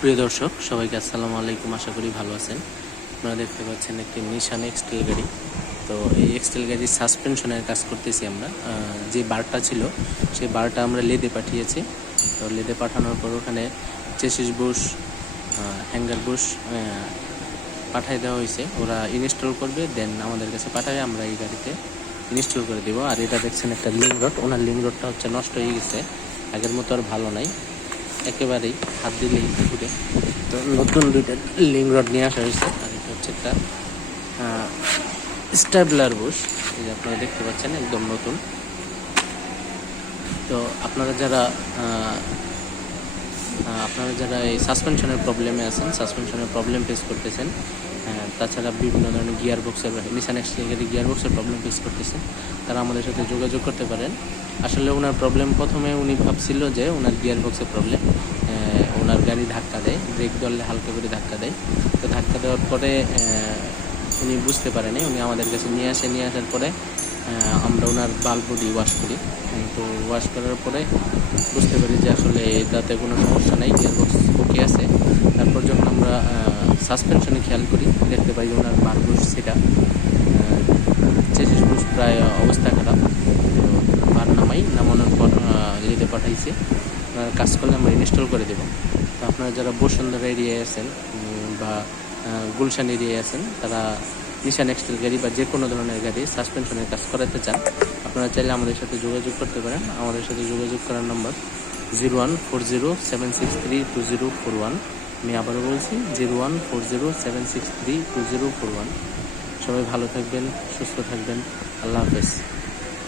প্রিয় দর্শক সবাইকে আসসালামু আলাইকুম। আশা করি ভালো আছেন। আপনারা দেখতে পাচ্ছেন একটি নিশান এক্সটেল গাড়ি। তো এই এক্সটেল গাড়ির সাসপেনশনের কাজ করতেছি আমরা। যে বারটা ছিল সেই বারটা আমরা লেদে পাঠিয়েছি। তো লেদে পাঠানোর পর ওখানে চেসিস বুশ, হ্যাঙ্গার বুশ পাঠিয়ে দেওয়া হয়েছে। ওরা ইনস্টল করবে, দেন আমাদের কাছে পাঠাবে, আমরা এই গাড়িতে ইনস্টল করে দেবো। আর এটা দেখছেন একটা লিঙ্ক রড, ওনার লিঙ্ক রডটা হচ্ছে নষ্ট হয়ে গেছে, আগের মতো আর ভালো নাই, একেবারেই হাত দিলেই ঘুরে। তো নতুন দুইটা লিঙ্ক রড নিয়ে আসা হয়েছে। আর এটা হচ্ছে একটা স্টেবলার বুশ, এই যে আপনারা দেখতে পাচ্ছেন একদম নতুন। তো আপনারা যারা এই সাসপেনশনের প্রবলেমে আছেন, সাসপেনশনের প্রবলেম ফেস করতেছেন, তাছাড়া বিভিন্ন ধরনের গিয়ার বক্সের, নিশান এক্সটেল গিয়ার বক্সের প্রবলেম ফেস করতেছেন, তারা আমাদের সাথে যোগাযোগ করতে পারেন। আসলে ওনার প্রবলেম, প্রথমে উনি ভাবছিল যে ওনার গিয়ার বক্সের প্রবলেম, ওনার গাড়ি ধাক্কা দেয়, ব্রেক ধরলে হালকা করে ধাক্কা দেয়। তো ধাক্কা দেওয়ার পরে উনি বুঝতে পারেনি, উনি আমাদের কাছে নিয়ে আসার পরে আমরা ওনার বাল্ব বডি ওয়াশ করি। তো ওয়াশ করার পরে বুঝতে পারি যে আসলে এটাতে কোনো সমস্যা নেই, গিয়ারবক্স ওকে আছে। তারপর যখন আমরা সাসপেনশনে খেয়াল করি, দেখতে পাই ওনার বারবুশ সেটা, চেসিস বুশ প্রায় অবস্থা খারাপ। তো বার নামানোর পর লেদে পাঠাইছে, কাজ করলে আমরা ইনস্টল করে দেবো। তো আপনারা যারা বসুন্ধরা এরিয়ায় আছেন বা গুলশান এরিয়ায় আছেন, তারা নিশান এক্সটেল গাড়ি বা যে কোনো ধরনের গাড়ি সাসপেনশনের কাজ করাতে চান, আপনারা চাইলে আমাদের সাথে যোগাযোগ করতে পারেন। আমাদের সাথে যোগাযোগ করার নম্বর 0140763204 আমি আবারও বলছি 0140763204। সবাই ভালো থাকবেন, সুস্থ থাকবেন। আল্লাহ হাফেজ।